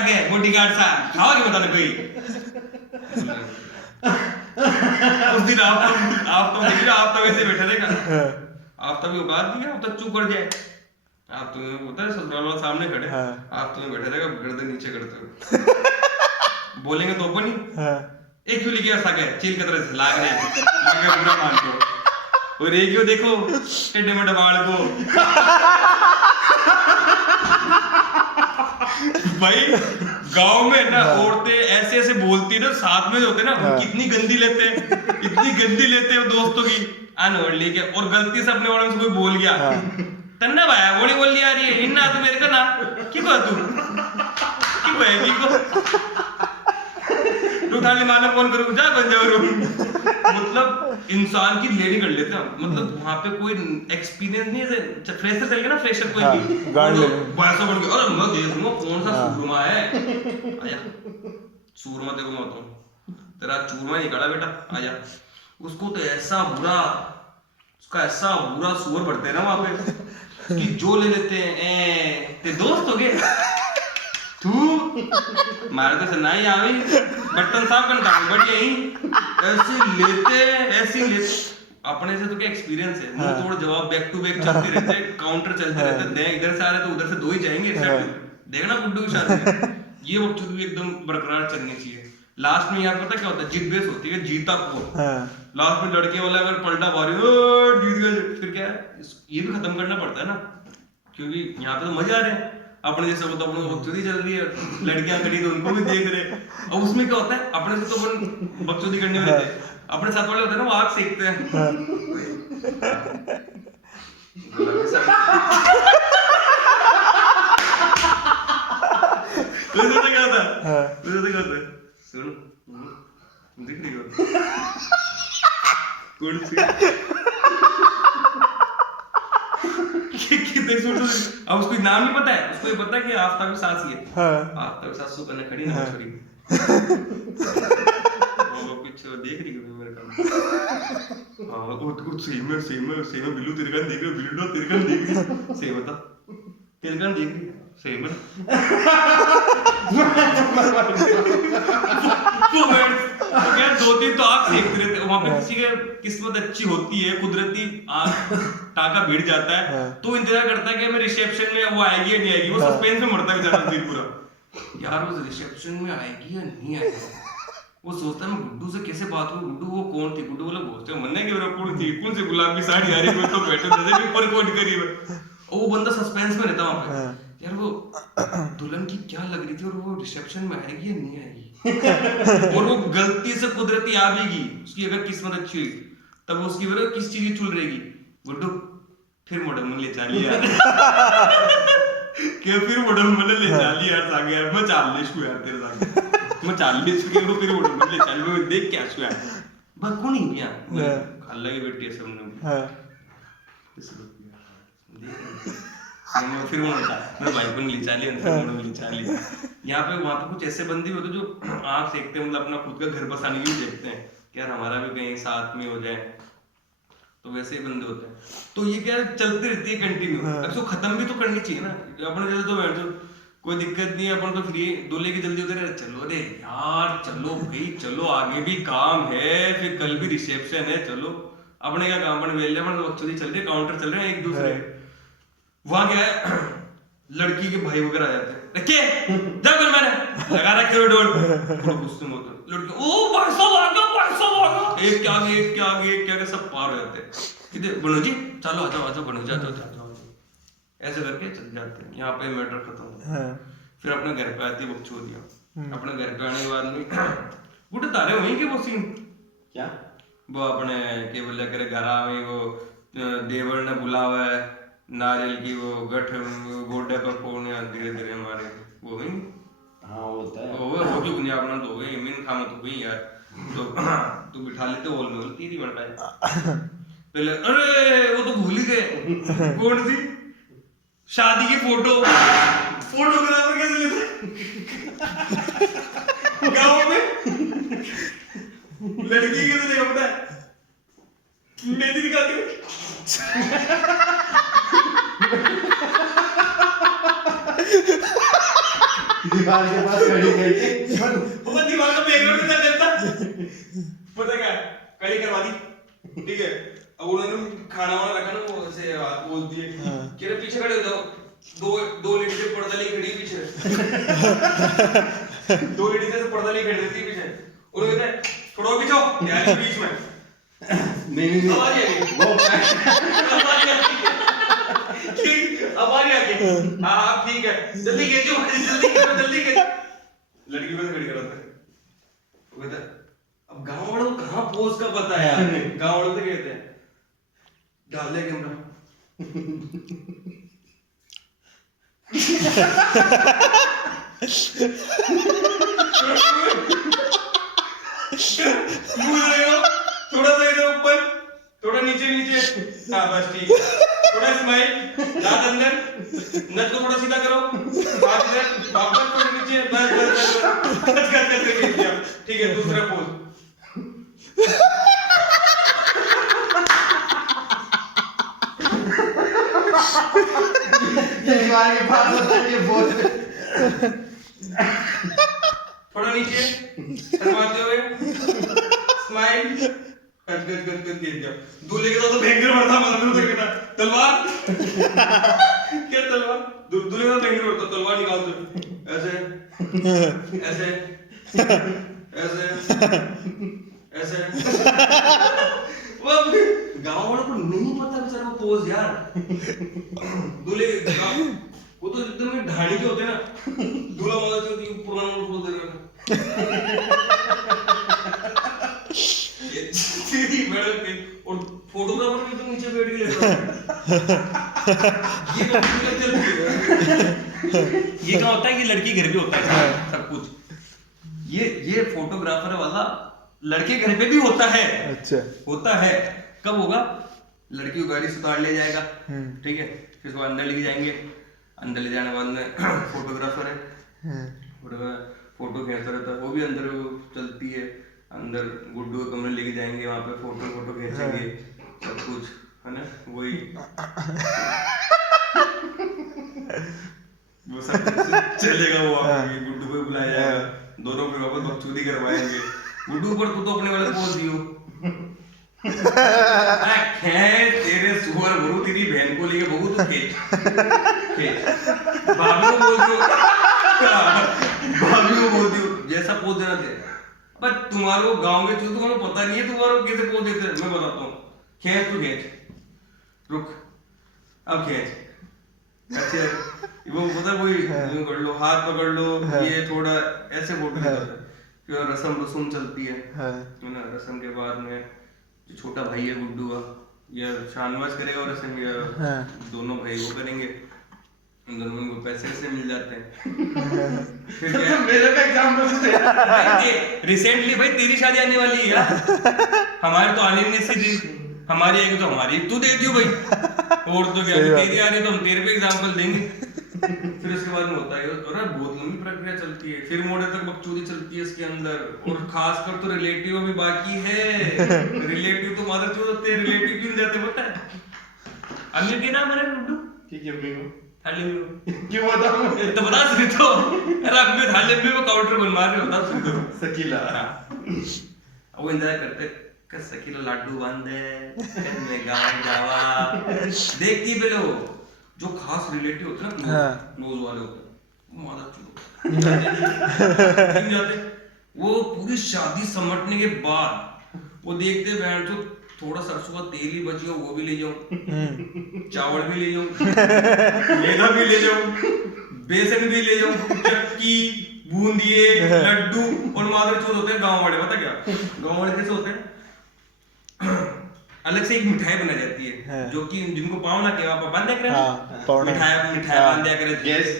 है बॉडीगार्ड सा खावा के बताना कोई उस दिन आप तो देख रहे आप तो वैसे बैठे रहेगा आप तभी औकात नहीं है आप तो चुप कर जाए आप तुम्हें होता है ससुराल वाला सामने खड़े आप तुम्हें बैठे रहेगा गर्दन नीचे करते हो बोलेंगे तो अपन ही एक क्यों लिखे ऐसा क्या चील की तरह से लाग रहे आगे पूरा मान को और एक क्यों देखो टेढ़े मेढ़े बाल को भाई गांव में ना औरतें ऐसे ऐसे बोलती है ना साथ में होते ना कितनी गंदी लेते हैं दोस्तों की अनवर्ड लेके और गलती से अपने वालों से कोई बोल गया तन्ना भाई बोली बोल लिया रही है इन्ना तो मेरे का ना क्यों कह तू क्यों है को तो थाली माना फोन करूं जा बन जाओ मतलब इंसान की लेडी कर लेते हैं मतलब वहां पे कोई एक्सपीरियंस नहीं है फ्रेशर चल गया ना फ्रेशर कोई भी वैसा बन गया अरे मैं देख लूंगा कौन सा सूरमा है आजा सूरमा देखो मैं बताऊं तेरा चूरमा निकला बेटा आजा उसको तो ऐसा बुरा उसका ऐसा बुरा सुअर पड़ते हैं ना वहां पे कि जो ले लेते हैं ते दोस्त हो गए तू मारे तो सन्ना ही आवी बर्तन साफ करना बढ़िया ही ऐसे लेते अपने से तो क्या एक्सपीरियंस है मुंह तोड़ जवाब बैक टू बैक चलते रहते काउंटर चलते रहते इधर से आ रहे तो उधर से दो ही जाएंगे देखना गुड्डू की शादी ये वक्त भी एकदम बरकरार चलनी चाहिए लास्ट में यार पता क्या होता है जीत बेस होती है जीता को लास्ट में लड़के वाला अगर पलटा मारे जीत गए फिर क्या है ये भी खत्म करना पड़ता है ना क्योंकि यहाँ पे तो मजा आ रहे हैं अपने जैसे तो अपने बकचोदी चल रही है लड़कियां खड़ी तो उनको भी देख रहे और उसमें क्या होता है अपने से तो अपन बकचोदी करने में रहते हैं अपने साथ वाले होते हैं ना वो आग सेकते हैं वैसे तो क्या होता है सुन दिख रही हो कौन सी अब उसको नाम नहीं पता है उसको ये पता है कि आफ्ताब की सास ही है आफ्ताब की सास सो करने खड़ी ना छोड़ी वो पीछे देख रही है मेरे का हां वो सेम है बिल्लू तेरे का देख रही बिल्लू ना तेरे का देख रही सेम बता तेरे का देख रही सेम है क्या दो तीन तो आग सेकते रहते वहां पे किसी के किस्मत अच्छी होती है कुदरती आग टाका भिड़ जाता है तो इंतजार करता है कि हमें रिसेप्शन में वो आएगी या नहीं आएगी वो सस्पेंस में मरता है बेचारा दिल पूरा यार वो रिसेप्शन में आएगी या नहीं आएगी वो सोचता है मैं गुड्डू से कैसे बात करूं गुड्डू वो कौन थी गुड्डू वाला बोलते मन्ने के कौन थी कौन सी गुलाबी साड़ी आ रही है तो बैठे जैसे भी ऊपर कोट करी है और वो बंदा सस्पेंस में रहता वहां पे यार वो दुल्हन की क्या लग रही थी और वो रिसेप्शन में आएगी या नहीं आएगी और वो गलती से कुदरती आ भी गई उसकी अगर किस्मत अच्छी हुई तब उसकी वजह किस चीज की चुल रहेगी गुड्डू फिर मॉडल मन ले चाली यार क्या फिर मॉडल मन ले चाली यार सागे यार मैं 40 को यार तेरे सागे मैं 40 के को फिर मॉडल मन ले चाली मैं देख क्या छू यार बस कौन ही गया अल्लाह की बेटी है सबने हां मैं फिर वो मैं भाई को ले चाली अंदर मॉडल ले चाली यहाँ पे वहाँ पे कुछ ऐसे बंदे होते जो आग सेकते हैं मतलब अपना खुद का घर बसाने की देखते हैं कि यार हमारा भी कहीं साथ में हो जाए तो वैसे ही बंदे होते हैं तो ये क्या चलती रहती है कंटिन्यू अब तो खत्म भी तो करनी चाहिए ना अपने जैसे तो बैठ जाओ कोई दिक्कत नहीं है अपन तो फ्री दूल्हे की जल्दी होते रहे चलो रे यार चलो भाई चलो आगे भी काम है फिर कल भी रिसेप्शन है चलो अपने क्या काम अपन वेल अपन बकचोदी चल रही है काउंटर चल रहे हैं एक दूसरे वहां क्या है लड़की के भाई वगैरह आ जाते हैं रखे जब मैंने लगा रखे हो डोर गुस्से में होता लड़के ओ भाई साहब आ गया एक क्या आगे सब पार हो जाते हैं किधर बनो जी चलो आ जाओ बनो जाओ ऐसे करके चल जाते हैं यहाँ पे मैटर खत्म फिर अपने घर पे आती है बकचोदियां अपने घर पे आने के बाद में गुड तारे वहीं के वो सीन क्या वो अपने के बोले करे घर आ वही वो देवर ने बुला हुआ है नारियल की वो गठ गोडे पर फोड़ने धीरे धीरे हमारे वो ही हाँ होता है वो जो गुंजा अपना तो गई मीन खाना तो गई यार तो तू बिठा लेते होल में बोलती थी बड़ा पहले अरे वो तो भूल ही गए कौन सी शादी की फोटोग्राफर कैसे लेते गाँव में लड़की कैसे लेगा पता है मेहंदी दिखाती है दीवार के पास खड़ी गई वो दीवार का बैकग्राउंड कितना करता पता क्या कड़ी करवा दी ठीक है। अब उन्होंने खाना वाना रखा ना वो ऐसे बोल दिए कि रे पीछे खड़े हो जाओ। दो लेडी से पर्दा लेके खड़ी पीछे दो लेडी से पर्दा लेके खड़ी रहती पीछे। उन्होंने कहते थोड़ा पीछे हो यार बीच में नहीं आवाज आ गई हाँ ठीक है जल्दी खींचो जल्दी खींचो। लड़की बस खड़ी कराता है वो कहता अब गांव वालों को कहाँ पोज का पता है यार। गांव वालों से कहते हैं डाल दे कैमरा थोड़ा सा इधर ऊपर थोड़ा नीचे हाँ बस ठीक है। थोड़ा स्माइल दांत अंदर नथ को थोड़ा सीधा करो हाथ इधर वापस थोड़ा नीचे बस करके ठीक है। दूसरा पोज दीवार के पास होता है ये बोल थोड़ा नीचे शर्माते हुए स्माइल कट दे दिया। दूल्हे के साथ तो भयंकर बढ़ता मालूम है बेटा तलवार क्या तलवार दूल्हे का भयंकर बढ़ता तलवार निकाल दो ऐसे ऐसे वो गांव वालों को नहीं पता बेचारा वो पोज यार। दूल्हे वो तो एकदम ढाणी के होते हैं ना दूल्हा वाला जो पुराना पोज दे सीधी मैडम के और फोटोग्राफर भी तो नीचे बैठ के ले ये क्या होता है कि लड़की घर पे होता है सब कुछ। ये फोटोग्राफर वाला लड़के घर पे भी होता है। अच्छा होता है कब होगा लड़की को गाड़ी से उतार ले जाएगा ठीक है फिर उसको अंदर लेके जाएंगे। अंदर ले जाने बाद में फोटोग्राफर है फोटो खींचता रहता है वो भी अंदर चलती है। अंदर गुड्डू के कमरे लेके जाएंगे वहां पे फोटो खींचेंगे सब कुछ है ना वही वो सब चलेगा। वो गुड्डू को बुलाया जाएगा दोनों पे वापस बकचोदी करवाएंगे। गुड्डू पर तू तो अपने वाले पोज दियो तेरे सुअर गुरु तेरी बहन को लेके बहुत तो खींच भाभी को बोल दियो जैसा पोज देना थे। पर तुम्हारो गांव के चूत तुम्हारो पता नहीं है तुम्हारो कैसे पोज देते हैं। मैं बताता हूँ खींच तू खींच रुक अब खींच अच्छा वो पता वही यूं कर लो हाथ पकड़ लो ये थोड़ा ऐसे फोटो देता है। फिर रस्म चलती है ना। रस्म के बाद में जो छोटा भाई है गुड्डू का या शानवाज करेगा और रस्म या दोनों भाई वो करेंगे दोनों को पैसे से मिल जाते हैं। फिर क्या मेरे पे एग्जांपल दे रिसेंटली भाई तेरी शादी आने वाली है यार हमारे तो आने नहीं सी हमारी आएगी तो हमारी तू दे दियो भाई और तो क्या तेरी आ रही तो हम तेरे पे एग्जांपल देंगे। फिर उसके बाद में होता है और बहुत लंबी प्रक्रिया चलती है। फिर मोड़े तक बकचोदी चलती है इसके अंदर और खासकर तो रिलेटिव भी बाकी है। रिलेटिव तो मादर चोद होते हैं रिलेटिव क्यों जाते पता है। अम्मी के नाम है गुड्डू ठीक है अम्मी को थाली में क्यों बताऊं तो बता सकते तो अरे अम्मी थाली में वो काउंटर बनवा रहे होता सकते हो सकीला वो इंतजार करते कस सकीला लाडू बांधे मैं गाँव जावा देखती पे लो जो खास रिलेटिव होते हैं ना क्लोज वाले होते हैं मादर चोद जाते वो पूरी शादी समटने के बाद वो देखते बहन तो थोड़ा सरसों का तेल ही बच गया वो भी ले जाऊं चावल भी ले जाऊं मैदा भी ले जाऊं बेसन भी ले जाऊं चक्की बूंदिए लड्डू और मादर चोद होते हैं गांव वाले पता क्या गांव वाले कैसे होते हैं अलग से एक मिठाई बनाई जाती है जो कि जिनको पाव ना के आप बांध दिया करें मिठाई बांध दिया करें गेस्ट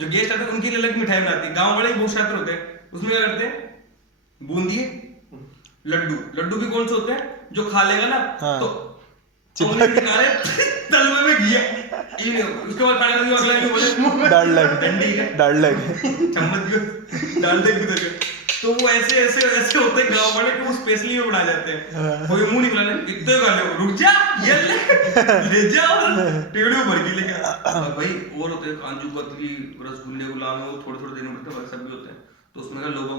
जो गेस्ट आते हैं उनके लिए अलग मिठाई बनाती है। गांव वाले बहुत शातिर होते हैं उसमें क्या करते हैं बूंदिए लड्डू भी कौन से होते हैं जो खा लेगा ना तो तलवे में घी उसके बाद खाने अगला बोले डाल लगे डंडी है डाल लगे चम्मच डाल दे तो वो ऐसे ऐसे ऐसे होते हैं गाँव वाले कि वो स्पेशली में बढ़ा जाते हैं। कोई मुंह निकला नहीं, इतने गाले, रुक जा, ये ले जा और टेढ़े भर के लेके और भाई और होते हैं काजू कतली, रसगुल्ले, गुलाब में वो थोड़े थोड़े देने पड़ते हैं, सब भी होते हैं। तो उसमें का लोगों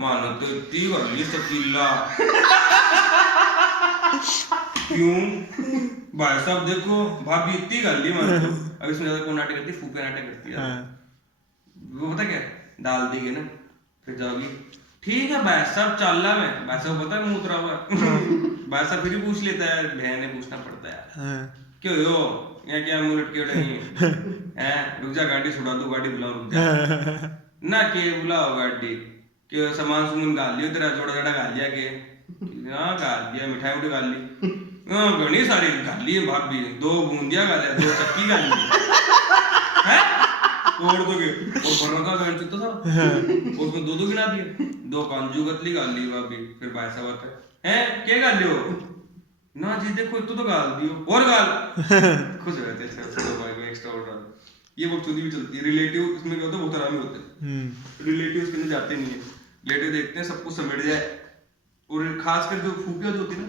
मानो तो इतनी वाली सतीला क्यों भाई साहब देखो भाभी इतनी गाली मानो तो अब इसमें ज्यादा कौन नाटक करती है, फूफे नाटक करती है। वो पता क्या डाल देगी ना, फिर जाओगी ठीक है भाई साहब चल रहा मैं, भाई साहब पता है मुंह उतरा हुआ भाई साहब फिर भी पूछ लेता है, बहन ने पूछना पड़ता है क्यों हो यहाँ क्या मुंह लटके उड़े हैं, रुक जा गाड़ी छुड़ा दो, गाड़ी बुलाओ, रुक जा ना के बुलाओ गाड़ी के सामान सुमन गाल लियो तेरा जोड़ा जोड़ा गाल लिया के हाँ गाल दिया, मिठाई उठी गाल ली, घनी सारी गाल ली भाभी, 2 बूंदिया गाल लिया, 2 चक्की गाल ली हैं और तो के और भरना का गाल चुता था और उसमें 2 गिना दिए, 2 काजू कतली गाल ली भाभी। फिर भाई साहब आता है क्या गाल लियो ना जी देखो इतना तो गाल दियो और गाल खुश रहते हैं सर भाई को एक्स्ट्रा ऑर्डर। ये बकचोदी भी चलती है। रिलेटिव इसमें क्या होता है, बहुत आराम होते हैं रिलेटिव इसके अंदर जाते नहीं है, रिलेटिव देखते हैं सब कुछ समेट जाए और खासकर जो फूफिया जो होती है ना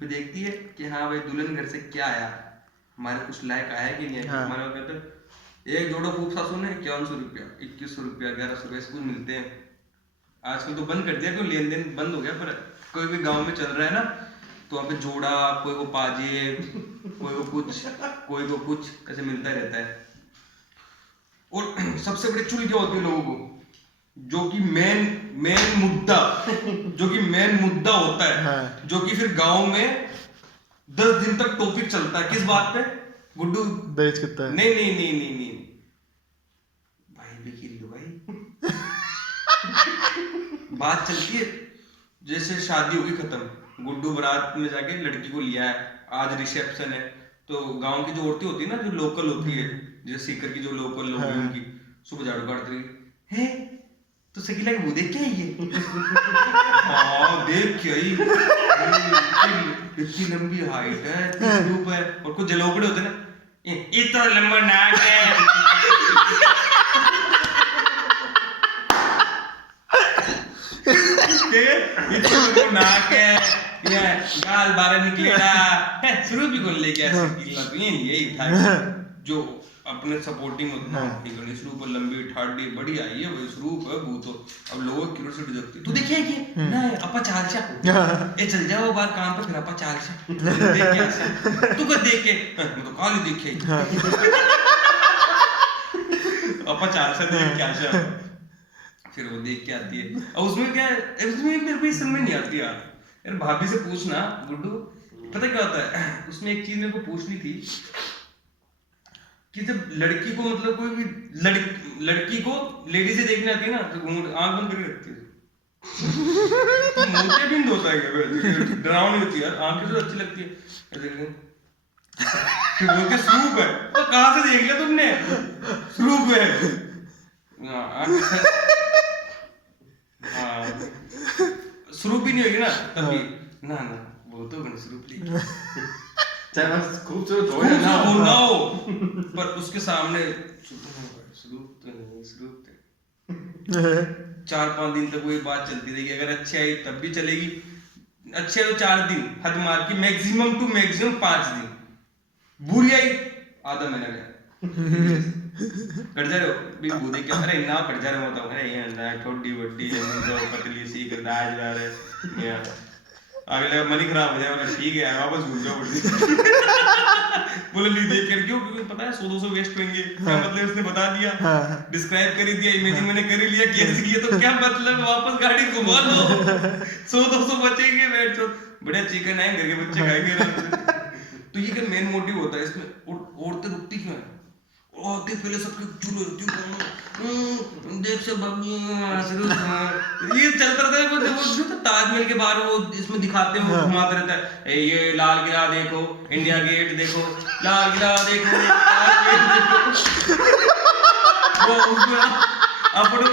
वो देखती है कि हाँ भाई दुल्हन घर से क्या आया, हमारे कुछ लायक आया कि नहीं आया। हमारे कहते हैं एक जोड़ा फूफ सासू ने 5100 रुपया 2100 रुपया 1100 रुपया कुछ मिलते हैं। आजकल तो बंद कर दिया, क्यों लेन देन बंद हो गया, पर कोई भी गाँव में चल रहा है ना तो वहाँ पे जोड़ा, कोई को पाजे, कोई को कुछ ऐसे मिलता रहता है। और सबसे बड़ी चुल क्या होती है लोगों को, जो कि मेन मुद्दा होता है जो कि फिर गांव में 10 दिन तक टॉपिक चलता है। किस बात पे गुड्डू दहेज कितना है? नहीं भाई भी लो भाई बात चलती है जैसे शादी होगी खत्म, गुड्डू बारात में जाके लड़की को लिया है, आज रिसेप्शन है, तो गांव की जो औरतें होती है ना, जो लोकल होती है, जैसे सीकर की जो लोकल लोग हैं उनकी सुबह झाड़ू काटती रही है तो सकीला की वो देख के आई है हाँ देख के आई, इतनी लंबी हाइट है, इतनी रूप है, और कुछ जलोकड़े होते हैं ना, इतना लंबा नाक है इतना लंबा नाक है, गाल बाहर निकलेगा, शुरू भी कौन लेके ऐसे गिरला तो यही था जो अपने सपोर्टिंग होता है। गणेश रूप लंबी ठाडी बढ़िया है वही स्वरूप है भूतो। अब लोगों की क्यूरियोसिटी जगती तू देखिए कि ना अपा चाल चा ए चल जाओ बाहर काम पे, फिर अपा चाल चा देख के तू को देख के मैं तो काली देखे अपा चाल सा देख के आशा, फिर वो देख के आती है। और उसमें क्या है, उसमें मेरे को समझ नहीं आती यार भाभी से पूछना गुड्डू, पता क्या होता है उसमें एक चीज मेरे को पूछनी थी कि जब लड़की को मतलब कोई भी लड़की को लेडी से देखने आती है ना तो आंख बंद करके रखती है मोटे बिंद होता है क्या, डरावनी होती है यार, आंखें तो अच्छी लगती है फिर बोलते स्वरूप है, तो कहाँ से देख लिया तुमने, स्वरूप है स्वरूप ही नहीं होगी ना तभी ना वो तो स्वरूप लेगी चाहे बस खूबसूरत हो या ना हो पर उसके सामने स्वरूप तो नहीं, 4-5 दिन तक वही बात चलती रहेगी। अगर अच्छी आई तब भी चलेगी, अच्छे तो 4 दिन हद मार की, मैक्सिमम टू मैक्सिमम 5 दिन, बुरी आई आधा महीना गया कट जा रहे हो भी बूढ़े क्या, अरे ना कट जा रहे हो, अरे ये ना छोटी बड्डी पतली सी गदाज जा रहे अगले मन ही खराब हो जाए, ठीक है वापस घूम जाओ बोले नहीं देख कर क्यों, क्योंकि पता है 100-200 वेस्ट होंगे, क्या मतलब उसने बता दिया, डिस्क्राइब कर दिया, इमेजिन मैंने कर लिया कैसे किया, तो क्या मतलब वापस गाड़ी घुमा लो 100-200 बचेंगे, बैठ तो बढ़िया चिकन है घर के बच्चे खाएंगे। तो ये क्या मेन मोटिव होता है इसमें, औरतें रुकती क्यों है, औरतें पहले सबके चुल देख से ये चलता रहता है, वो तो ताजमहल के बाहर वो इसमें दिखाते हैं, वो घुमाते रहता है, ये लाल किला देखो, इंडिया गेट देखो, लाल किला देखो, वो उसमें अपना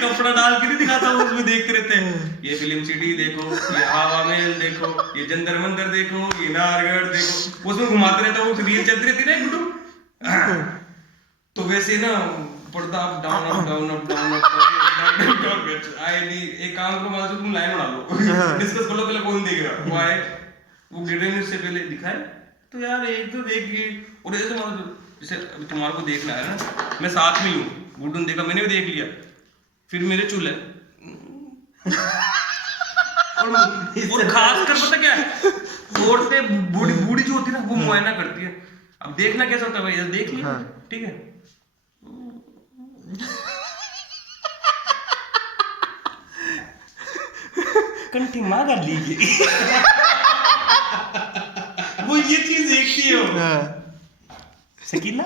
कपड़ा डाल के नहीं दिखाता, वो उसमें देखते रहते हैं, ये फिल्म सिटी देखो, ये हवा महल देखो, ये जंतर मंतर देखो, ये नाहरगढ़ देखो, उसमें घुमाते रहता है, वो रील चलती रहती है ना तो वैसे ना पर्दा up down up down up down up आए नहीं, एक काम करो मतलब तुम लाइन बना लो, डिस्कस कर लो पहले कौन देखेगा। वो आए, वो गिरे नहीं उससे पहले दिखाए तो यार एक तो देख गई। और ऐसे मतलब जैसे अभी तुम्हारे को देखना है ना, मैं साथ में ही हूँ, गुड्डू ने देखा, मैंने भी देख लिया, फिर मेरे चूल्हे और खास कर पता क्या है, औरतें बूढ़ी जो होती है ना वो मुआयना करती है। अब देखना कैसा होता है भाई, देख लिया ठीक है। कंठी माँ कर लीजिए। वो ये चीज देखती हो सकीना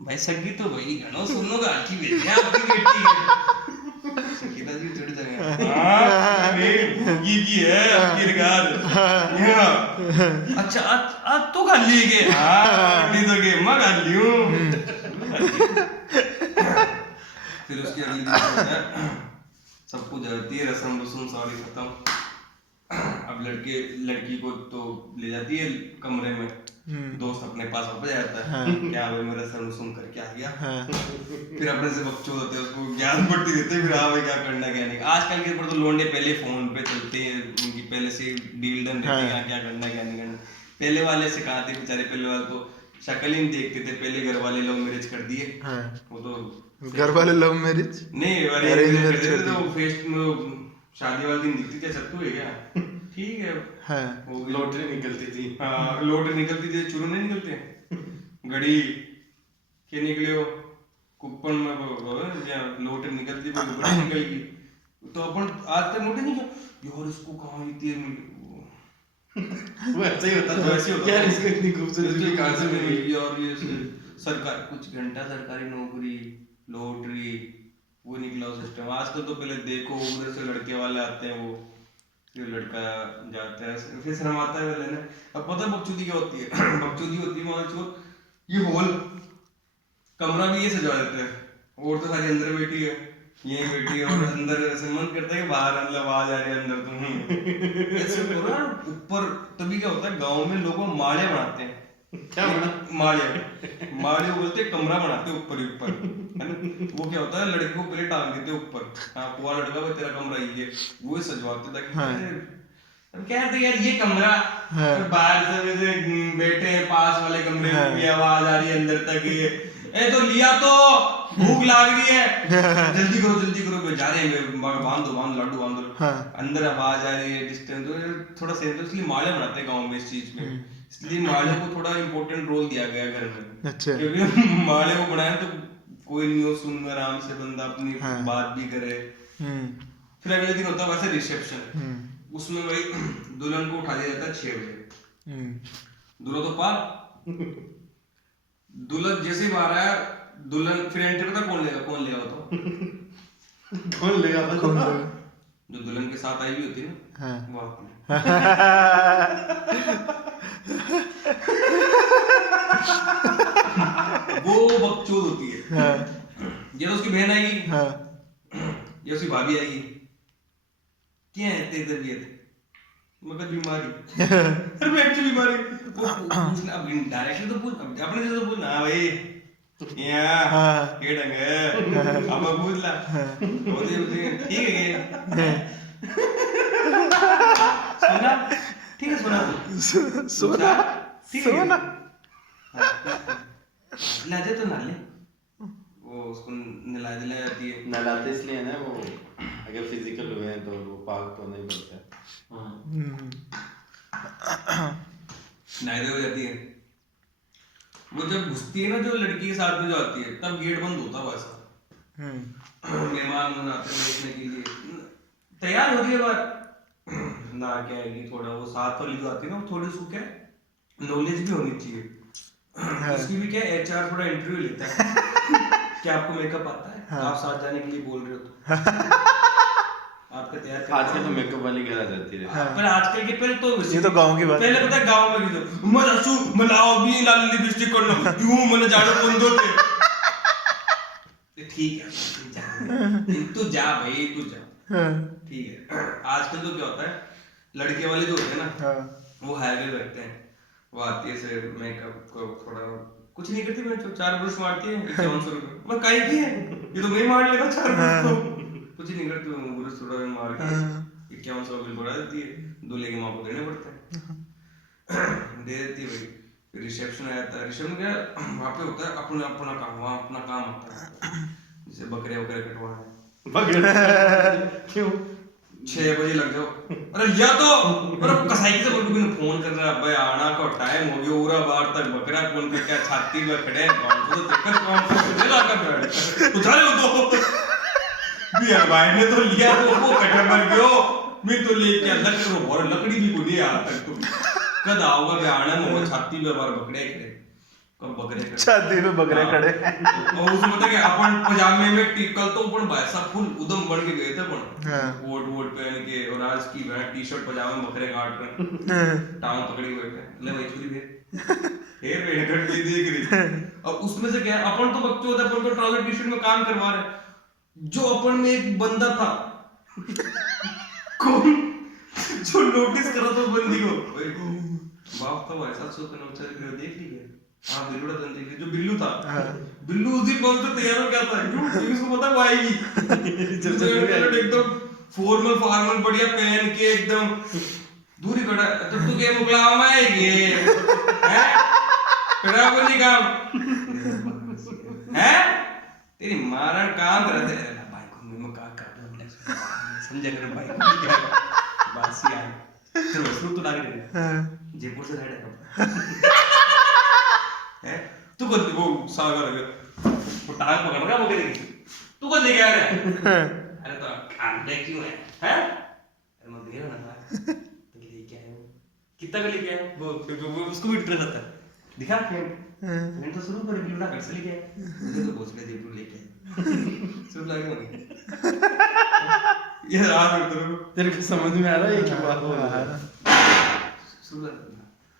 भाई, सगी तो भाई घणो सुनो का की बेटी है आपकी बेटी है। सकीना जी चढ़ जाएंगे हां ये की है आपकी रिगार। अच्छा आज तो खा ली के हां नहीं तो के मैं खा लियो। फिर उसकी अगली दिन सब कुछ जाती है, रस्म रस्म सारी खत्म। अब लड़की को तो ले जाती है कमरे में, दोस्त अपने पास वापस जाता है। क्या भाई मेरा रस्म रस्म करके आ गया। फिर अपने से बच्चों होते हैं उसको ज्ञान बढ़ती देते हैं, फिर हाँ भाई क्या करना क्या नहीं। आजकल के ऊपर तो लोंडे पहले फोन पे चलते हैं, उनकी पहले से डील डन रहती है क्या करना क्या नहीं करना। पहले वाले से कहाँ थे बेचारे, पहले वाले तो शक्ल ही नहीं देखते थे, पहले घर वाले लव मैरिज कर दिए। वो तो घर वाले लव मैरिज नहीं अरेंज मैरिज करते थे, तो फेस में शादी वाले दिन दिखती थी सत्तू है क्या ठीक है वो लॉटरी निकलती थी। हाँ लॉटरी निकलती थी, चुरू नहीं निकलते घड़ी के निकले हो कूपन में लॉटरी निकलती थी निकल गई। तो अपन आज तक नोटिस नहीं किया यार इसको कहाँ इतनी वो ऐसा ही होता था, वैसे होता यार इसको इतनी खूबसूरती कहाँ से मिली। और ये सरकार कुछ घंटा सरकारी नौकरी लॉटरी वो निकला सिस्टम। आजकल तो पहले देखो उधर से लड़के वाले आते हैं, वो फिर लड़का जाता है, फिर शर्म आता है लेने। अब पता है बकचोदी क्या होती है बकचोदी होती है मान लो ये हॉल कमरा भी ये सजा देते हैं, और तो सारी अंदर बैठी है ये बैठी है, और अंदर ऐसे मन करता है कि बाहर मतलब आवाज आ रही है अंदर तुम ऐसे पूरा ऊपर। तभी क्या होता है गांव में लोग माड़े बनाते हैं, क्या बना माड़े बोलते हैं, कमरा बनाते हैं ऊपर ही ऊपर है ना। वो क्या होता है लड़के को पहले टांग देते हैं ऊपर, हाँ कुआ लड़का भाई तेरा कमरा ये वो सजवाते ताकि अब कहते यार ये कमरा बाहर से बैठे पास वाले कमरे में भी आवाज आ रही है अंदर तक, ए तो लिया तो भूख लाग रही है जल्दी करो जा रहे हैं बांध दो लाडू बांध दो। अंदर आवाज आ रही है डिस्टेंस थोड़ा सेफ, इसलिए माले बनाते हैं गांव में इस चीज में, इसलिए माले को थोड़ा इम्पोर्टेंट रोल दिया गया घर में। अच्छा। क्योंकि माले को बनाया तो कोई नहीं हो सुन आराम से बंदा अपनी बात भी करे। फिर अगले दिन होता है वैसे रिसेप्शन, उसमें भाई दुल्हन को उठा दिया जाता है 6 बजे। दूल्हा तो पार दुल्हन जैसे ही बाहर आया दुल्हन फिर एंट्री पता कौन लेगा बताओ कौन लेगा जो दुल्हन के साथ आई हुई होती है ना वो आती है। वो बकचोद होती है। ये तो उसकी बहन आएगी ये उसकी भाभी आएगी, क्या है तेरी तबीयत मगर बीमारी अरे मैं एक्चुअली बीमारी वो पूछना अब डायरेक्टली तो पूछ अपने से तो पूछ ना भाई ये ढंग है अब पूछ ला बोले ठीक है सुना ठीक है सुना ठीक है लाजे तो नाले वो उसको नला दिला जाती है। नलाते इसलिए ना वो अगर फिजिकल हुए हैं तो वो पाक तो नहीं बनता। नायरे हो जाती है वो जब घुसती है ना जो लड़की के साथ में जो आती है तब गेट बंद होता है वैसा मेहमान आते हैं देखने के लिए तैयार हो रही है बात ना क्या आएगी थोड़ा वो साथ वाली जो आती है ना थोड़ी उसको क्या नॉलेज भी होनी चाहिए। उसकी भी क्या एचआर थोड़ा इंटरव्यू लेता है क्या आपको मेकअप आता है आप साथ जाने के लिए बोल रहे हो तो आपका तैयार आजकल तो मेकअप वाली घर आ जाती है पर आजकल के पहले तो ये तो गांव की बात पहले पता है गांव में भी तो मत हंसू मनाओ भी लाल लिपस्टिक करना क्यों मैंने जाड़ो कौन दो थे ठीक है तू जा भाई तू जा ठीक है। आजकल तो क्या होता है लड़के वाले जो होते हैं ना वो हाईवे रखते हैं वो आती है से मेकअप को थोड़ा कुछ नहीं करती मैं 4 ब्रश मारती है 5100 रुपए मैं कहीं की है ये तो मैं मार लेता 4 ब्रश तो कुछ नहीं करते वो मुझे थोड़ा मार के 5100 बिल बढ़ा देती है, दूल्हे की माँ को देने पड़ते हैं। दे देती है भाई। फिर रिसेप्शन आया था, रिसेप्शन क्या वहाँ पे होता है अपना अपना काम, वहाँ अपना काम होता है, जैसे बकरे वगैरह कटवाना है। क्यों 6 बजे लग जाओ, अरे या तो अरे कसाई से बोल के फोन कर रहा है भाई आना का टाइम हो गया, पूरा बार तक बकरा कौन का क्या छाती में खड़े हैं, कौन सा तो चक्कर कौन सा चला का बैठ उठारे हो तो भी भाई ने तो लिया वो कटवा मर गयो, मैं तो लेके अलग करो और लकड़ी भी को नहीं आता तक तो कद आओगा बे आना में छाती में बार बकरे खड़े, कब बकरे खड़े छाती पे बकरे खड़े और उसमें पता क्या अपन पजामे में टिकल तो अपन वैसा फुल उदम बन के गए थे अपन कोट वोट पहन के, और आज की बहन टी-शर्ट पजामे में बकरे काट रहे टांग पकड़ी हुए थे, ले भाई छुरी फिर वेट कट के देख रही। अब उसमें से क्या है, अपन तो बच्चे होते अपन तो ट्राउजर टी-शर्ट में काम करवा रहे, जो अपन में एक बंदा था कौन जो नोटिस करा तो बंदी को बाप तो ऐसा सोचना उचर के देख लीजिए हाँ बिल्लू का देख जो बिल्लू था बिल्लू उसी पल से तैयार हो गया था क्यों क्योंकि उसको पता वो आएगी एकदम फॉर्मल फॉर्मल बढ़िया पहन के एकदम दूरी खड़ा तो तू के मुकलाम आएगी हैं तेरा को नहीं काम हैं तेरी मारण काम करते भाई को मैं का कर समझा कर भाई बासी आ तो शुरू तो लग रही है जयपुर से लाइट है तू कौन वो सागर है वो टांग पकड़ रहा वो करेगी तू कौन लेके आ रहा है अरे तो खाने क्यों है हैं अरे मैं दे रहा ना तो लेके आया वो कितना का लेके आया वो उसको भी इंटरेस्ट आता है दिखा मैंने तो शुरू कर बिल्डा घर से लेके आया मुझे तो बहुत जयपुर लेके आया शुरू लगे होंगे ये यार तेरे को समझ में आ रहा है ये क्या बात हो रहा है सुन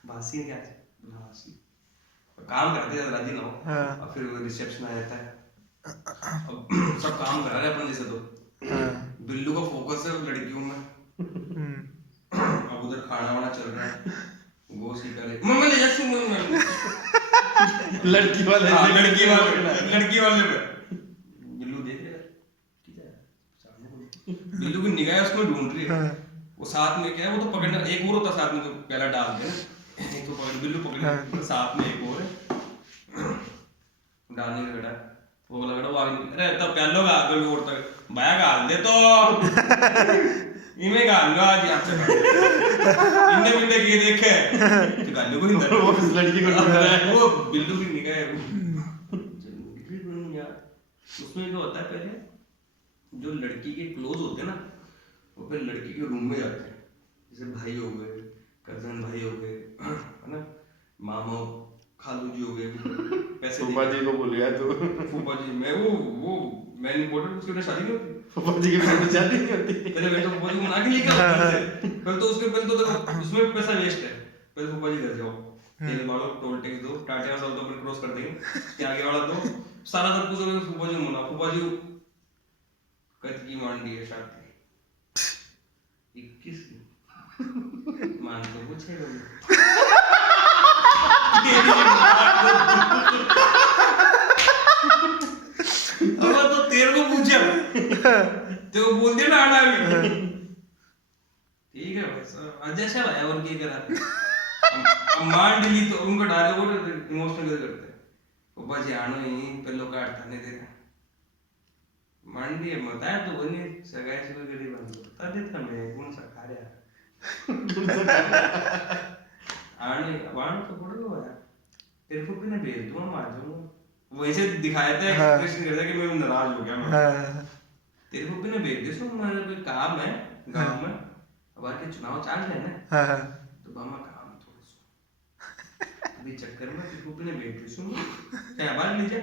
बासी क्या बासी काम करते हैं राजी ना हो और फिर वो रिसेप्शन आ जाता है अब सब काम कर रहे हैं अपन जैसे तो बिल्लू का फोकस है लड़कियों में अब उधर खाना वाना चल रहा है वो सीखा ले मम्मी ले जा सुन लड़की वाले पे बिल्लू देख रहा है ठीक है बिल्लू की निगाह उसको ढूंढ रही है वो साथ में क्या है वो तो पकड़ना एक और होता साथ में जो पहला डाल दे एक तो पकड़ बिल्लू पकड़ तो साथ में एक और है डालने का बेटा वो लगा वो आगे अरे तब पहलो का आगे और तक बाया गाल दे तो इमे गाल लो आज यहां से इंडे इंडे की देखे तो गाल को हिंदा वो इस लड़की को ढूंढ रहा है वो बिल्लू की निगाह है यार उसमें क्या होता है पहले जो लड़की के क्लोज होते हैं ना वो फिर लड़की के रूम में जाते हैं जैसे भाई हो गए कजन भाई हो गए है ना मामा खालू जी हो गए पैसे फूफा जी को बोल गया तू फूफा जी मैं वो मैं इम्पोर्टेंट उसके बिना शादी नहीं होती फूफा जी के बिना शादी नहीं होती पहले मैं तो फूफा जी को मना के लेके आता पहले तो उसके पहले तो उसमें पैसा वेस्ट है पहले फूफा जी घर जाओ तेल मारो टोल टैक्स दो टाटा का तो अपन क्रॉस कर देंगे के आगे वाला दो सारा सब कुछ फूफा जी मना फूफा जी कद की मांडी है शादी 21 मान तो कुछ है अब तो तेरे को पूछा तो वो बोल दिया ना आना भी ठीक है भाई साहब आज ऐसा है और क्या करा अब मान डिली तो उनको डाले वो इमोशनल करते हैं वो बजे आना ही पहले काट थाने दे मांडी मत है तो बनी सगाई से कोई गरीब बन बता देता मैं कौन सा खा रहा आने वाण तो पड़ गया यार तेरे को भी ना भेज दूंगा मार दूंगा वैसे दिखाया था एक्सप्रेशन करता कि मैं नाराज हो गया मैं तेरे को भी ना भेज दे सो मेरा कोई काम है गांव में अब आके चुनाव चाल रहे हैं ना तो बामा काम थोड़ा सो अभी चक्कर में तेरे को भी ना भेज दे सो क्या बात लीजिए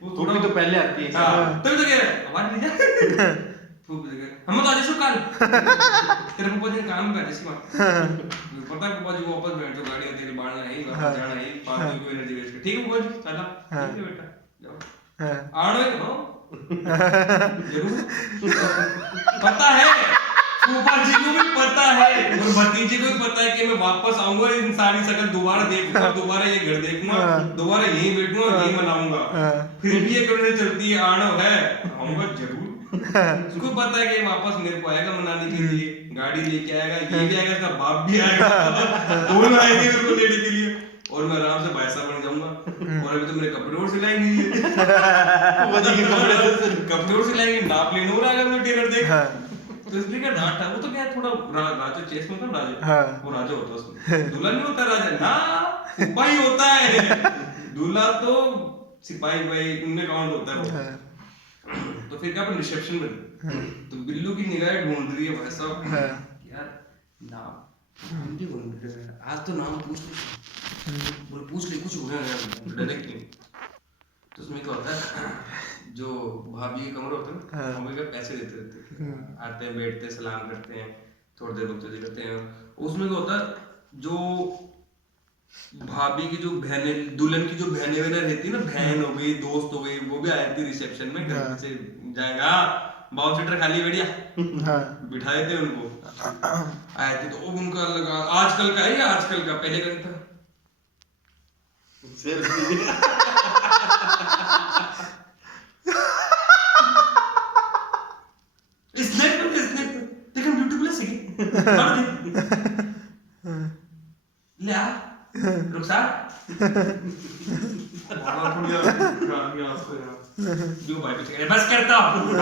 वो थोड़ा भी तो पहले आती है हां तभी तो कह रहा है आवाज लीजिए हम तो आज कल तेरे पापा जी काम कर इसी बात पता है पापा जी वो वापस बैठ जो गाड़ी तेरी बाढ़ नहीं वापस जाना है फालतू की एनर्जी वेस्ट ठीक है पापा जी चला ठीक है बेटा जाओ आनो है हो जरूर पता है फूफा जी को भी पता है और भतीजे को भी पता है कि मैं वापस आऊंगा, इंसानी शक्ल दोबारा देखूंगा, दोबारा ये घर देखूंगा, दोबारा यहीं बैठूंगा, यहीं मनाऊंगा। फिर भी ये करने चलती है, आणव है, आऊंगा जरूर। उसको पता है कि वापस मेरे को आएगा मनाने के लिए, गाड़ी लेके आएगा, ये भी आएगा, इसका बाप भी आएगा, दोनों आएंगे मेरे को लेने के लिए, और मैं आराम से भाई साहब बन जाऊंगा। और अभी तो मेरे कपड़े और सिलाएंगे ये कपड़े और सिलाएंगे, नाप लेने और आएगा मेरे टेलर देख। तो इसलिए क्या राजा, वो तो क्या है थोड़ा राजा चेस में था राजा, वो राजा होता है उसमें, दूल्हा नहीं होता राजा ना, सिपाही होता है। दूल्हा तो सिपाही भाई उनमें काउंट होता है वो। तो फिर क्या अपन रिसेप्शन में, तो बिल्लू की निगाहें ढूंढ रही है भाई साहब, यार नाम भी बोल रहे हैं आज, तो नाम पूछ ले, बोल पूछ ले, कुछ हो गया यार डायरेक्टली। तो उसमें क्या होता है, जो भाभी के कमरे होते हैं ना, मम्मी का पैसे देते रहते, आते हैं बैठते हैं सलाम करते हैं, थोड़ी देर रुकते करते हैं। उसमें क्या होता है, जो भाभी की जो बहनें, दुल्हन की जो बहनें वगैरह रहती है ना, बहन हो गई, दोस्त हो गई, वो भी आए थे रिसेप्शन में, घर से जाएगा बाउल सीटर खाली बढ़िया, बिठाए थे उनको, आए थे। तो उनका लगा आजकल का है या आजकल का, पहले का था बस करता हूँ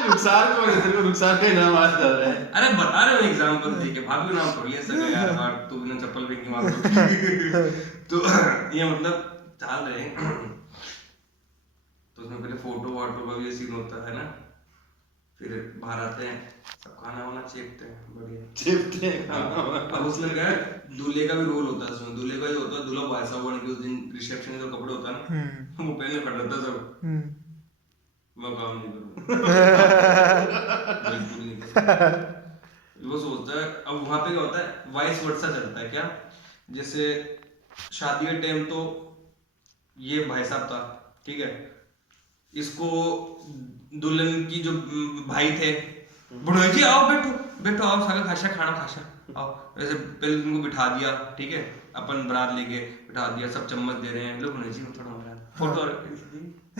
रुखसार को तेरे को रुखसार का नाम याद आ रहा है। अरे बता रहे हो एग्जांपल देके, भाभी का नाम थोड़ी ऐसा यार, और तू बिना चप्पल फेंक के मार तो ये मतलब चाल रहे हैं। तो उसमें पहले फोटो वोटो का भी सीन होता है ना, फिर बाहर आते हैं, सब खाना वाना चेपते हैं, बढ़िया चेपते हैं। अब उसमें क्या है, दूल्हे का भी रोल होता है उसमें। दूल्हे का ये होता है, दूल्हा वैसा होने के उस दिन रिसेप्शन के जो कपड़े होता है ना, वो पहले पड़ जाता है सब, मैं काम नहीं करूँगा, बिल्कुल नहीं करूँगा। वो सोचता है। अब वहाँ पे क्या होता है, वाइस वर्सा चलता है क्या, जैसे शादी के टाइम तो ये भाई साहब था, ठीक है, इसको दुल्हन की जो भाई थे, बुढ़ो जी आओ बैठो बैठो, आओ सागा खाशा खाना खाशा आओ, ऐसे पहले उनको बिठा दिया, ठीक है, अपन बारात लेके बिठा दिया, सब चम्मच दे रहे हैं, लो बुढ़ो जी थोड़ा हमारा फोटो,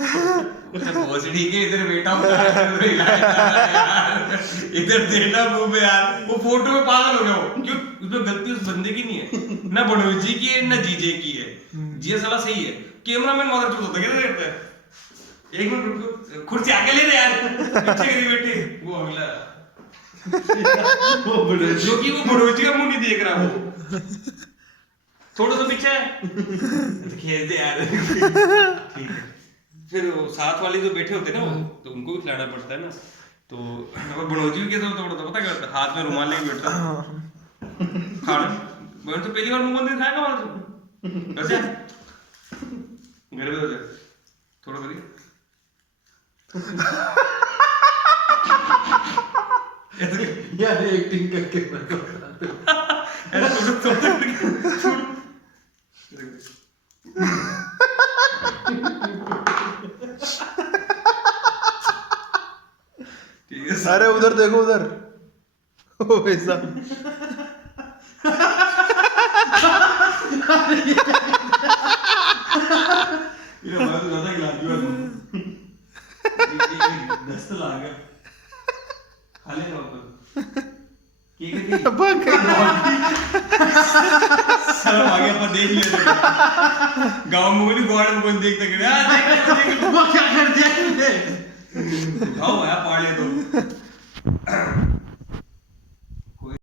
बहुत ठीक है, इधर बैठा हूँ इधर देना मुंह में यार, वो फोटो में पागल हो गया वो, क्यों, उसमें गलती उस बंदे की नहीं है, ना बुढ़ो जी की है ना जीजे की है, जी साला सही है, कैमरामैन मदर चूत होता है, क्या है, एक मिनट रुको, कुर्सी आगे ले रहे यार, पीछे गिरी बैठी, वो अगला जो कि वो बड़ोजी का मुंह नहीं देख रहा, वो थोड़ा सा पीछे खेल दे यार, ठीक है। फिर वो साथ वाले जो बैठे होते हैं ना, वो तो उनको भी खिलाना पड़ता है ना, तो बड़ोजी के साथ तो पता क्या होता है, हाथ में रुमाल लेके बैठता खाना, मैं तो पहली बार मुंह बंद खाएगा वहां से, ऐसे घर में थोड़ा करिए यार एक्टिंग करके अरे उधर देखो उधर, ओ वैसा ये बात ज्यादा गिला दिया दस्त लागा खाले ना ऊपर की कहती भाग साला आगे अपन देख लेते, गांव में कोई गॉड में कोई देखता कि यार देख वो क्या कर दिया तूने, आओ यार पाड़ ले तो